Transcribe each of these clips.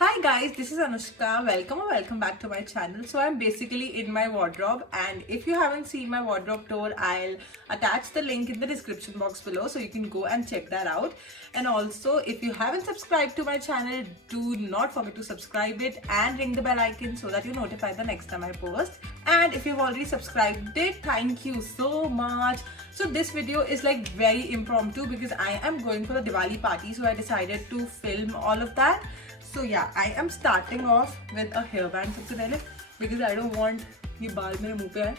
Hi guys, this is Anushka. Welcome or welcome back to my channel. So I'm basically in my wardrobe, and if you haven't seen my wardrobe tour, I'll attach the link in the description box below so you can go and check that out. And also, if you haven't subscribed to my channel, do not forget to subscribe it and ring the bell icon so that you're notified the next time I post. And if you've already subscribed it, thank you so much. So this video is like very impromptu because I am going for a Diwali party, so I decided to film all of that. So yeah, I am starting off with a hairband सबसे पहले because I don't want ये बाल मेरे मुंह पे आए.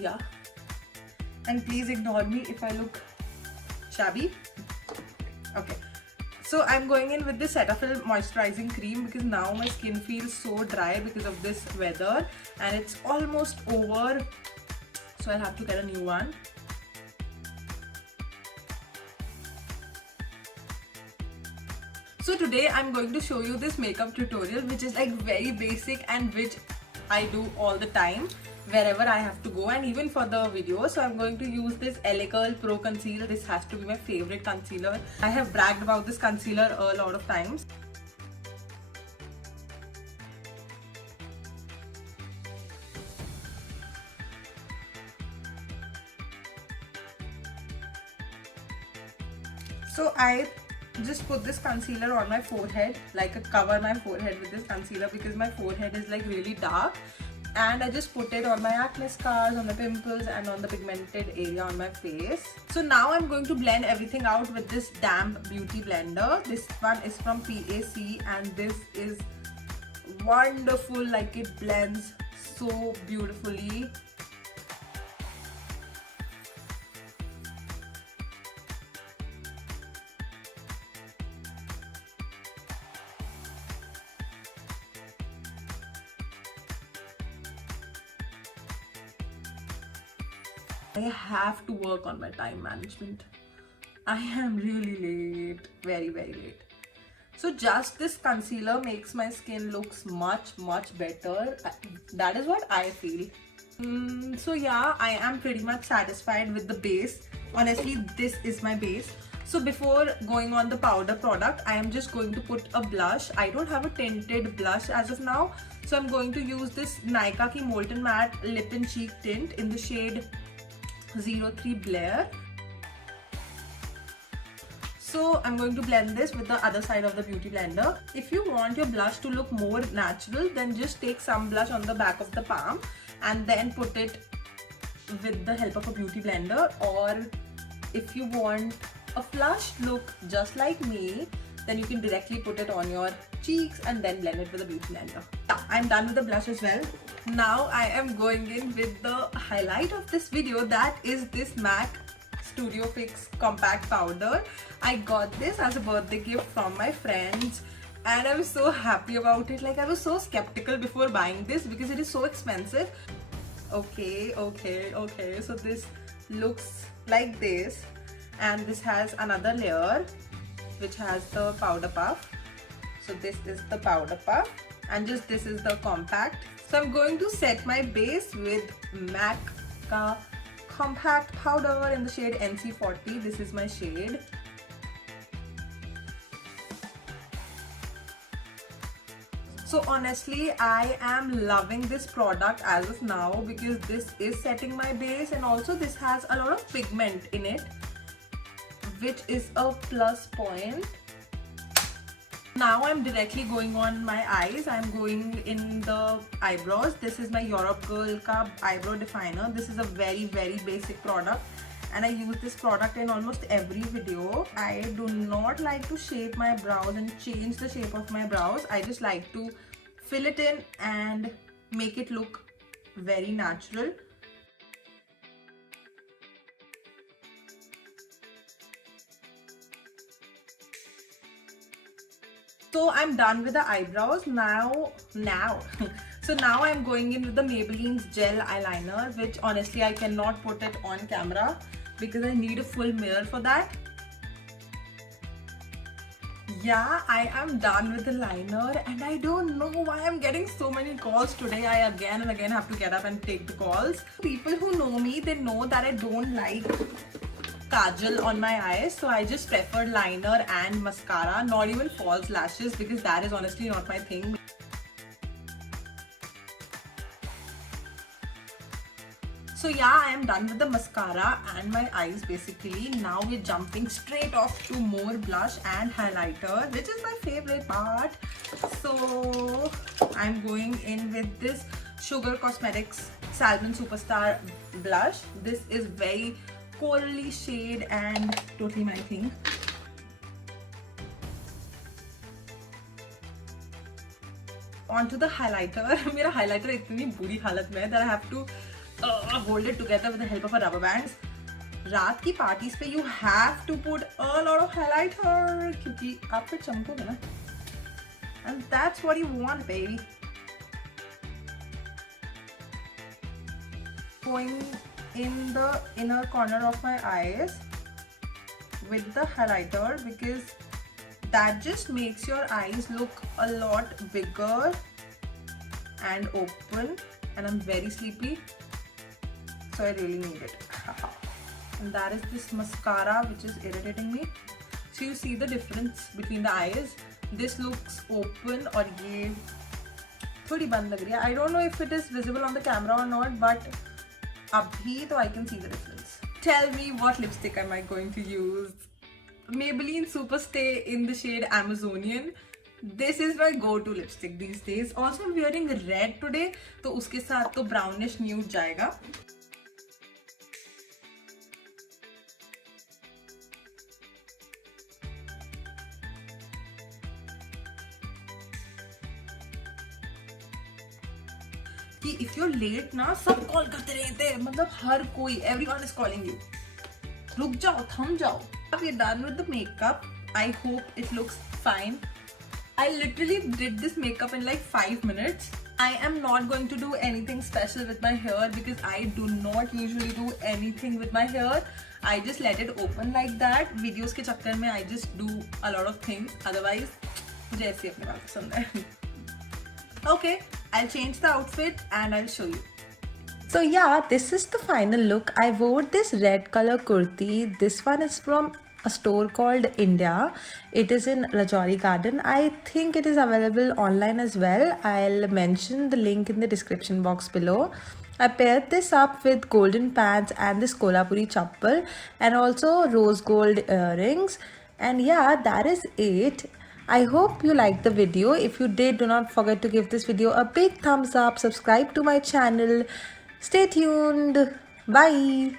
Yeah, and please ignore me if I look shabby. Okay, so I'm going in with the Cetaphil moisturizing cream because now my skin feels so dry because of this weather and it's almost over, so I'll have to get a new one. So today I'm going to show you this makeup tutorial which is like very basic and which I do all the time wherever I have to go and even for the video. So I'm going to use this LA Curl Pro Concealer. This has to be my favorite concealer. I have bragged about this concealer a lot of times. So I just put this concealer on my forehead, like cover my forehead with this concealer because my forehead is like really dark, and I just put it on my acne scars, on the pimples and on the pigmented area on my face. So now I'm going to blend everything out with this damp beauty blender. This one is from PAC and this is wonderful, like it blends so beautifully. I have to work on my time management. I am really late, very late. So just this concealer makes my skin looks much better. That is what I feel. So yeah, I am pretty much satisfied with the base. Honestly, this is my base. So before going on the powder product, I am just going to put a blush. I don't have a tinted blush as of now, so I'm going to use this Nykaa Ki Molten Matte Lip and Cheek Tint in the shade 03 Blair. So I'm going to blend this with the other side of the beauty blender. If you want your blush to look more natural, then just take some blush on the back of the palm and then put it with the help of a beauty blender. Or if you want a flushed look just like me, then you can directly put it on your cheeks and then blend it with a beauty blender. Yeah, I'm done with the blush as well. Now I am going in with the highlight of this video, that is this MAC Studio Fix Compact Powder. I got this as a birthday gift from my friends and I was so happy about it. Like, I was so skeptical before buying this because it is so expensive. Okay, so this looks like this, and this has another layer which has the powder puff. So this is the powder puff and just this is the compact. So I'm going to set my base with MAC ka compact powder in the shade NC40. This is my shade. So honestly, I am loving this product as of now because this is setting my base and also this has a lot of pigment in it, which is a plus point. Now I'm directly going on my eyes. I'm going in the eyebrows. This is my Europe Girl Ka Eyebrow Definer. This is a very basic product and I use this product in almost every video. I do not like to shape my brows and change the shape of my brows. I just like to fill it in and make it look very natural. So I'm done with the eyebrows now. So now I'm going in with the Maybelline's gel eyeliner, which honestly I cannot put it on camera because I need a full mirror for that. Yeah, I am done with the liner and I don't know why I'm getting so many calls today. I again and again have to get up and take the calls. People who know me, they know that I don't like kajal on my eyes, so I just preferred liner and mascara, not even false lashes, because that is honestly not my thing. So yeah, I am done with the mascara and my eyes basically. Now we're jumping straight off to more blush and highlighter, which is my favorite part. So I'm going in with this Sugar Cosmetics Salmon Superstar blush. This is very corally shade and totally my thing. Onto the highlighter. मेरा highlighter इतनी बुरी हालत में है that I have to hold it together with the help of a rubber band. रात की parties पे you have to put a lot of highlighter क्योंकि आप फिर चमकोगे ना. And that's what you want, baby. Going in the inner corner of my eyes with the highlighter, because that just makes your eyes look a lot bigger and open, and I'm very sleepy, so I really need it. And that is this mascara which is irritating me. So you see the difference between the eyes. This looks open और ये थोड़ी बंद लग रही है. I don't know if it is visible on the camera or not, but अभी तो I can see the difference. Tell me, what lipstick am I going to use? Maybelline Superstay in the shade Amazonian. This is my go-to lipstick these days. Also I'm wearing red today, तो उसके साथ तो brownish nude जाएगा. कि if you're late ना सब call करते रहते हैं, मतलब हर कोई, everyone is calling you. रुक जाओ, थम जाओ. We're done with the makeup. I hope it looks fine. I literally did this makeup in like 5 minutes. I am not going to do anything special with my hair because I do not usually do anything with my hair. I just let it open like that. Videos के चक्कर में I just do a lot of things. Otherwise, मुझे ऐसे अपने बाल पसंद है. Okay, I'll change the outfit and I'll show you. So yeah, this is the final look. I wore this red color kurti. This one is from a store called India. It is in Rajouri Garden. I think it is available online as well. I'll mention the link in the description box below. I paired this up with golden pants and this Kolhapuri chappal and also rose gold earrings. And yeah, that is it. I hope you liked the video. If you did, do not forget to give this video a big thumbs up. Subscribe to my channel. Stay tuned. Bye.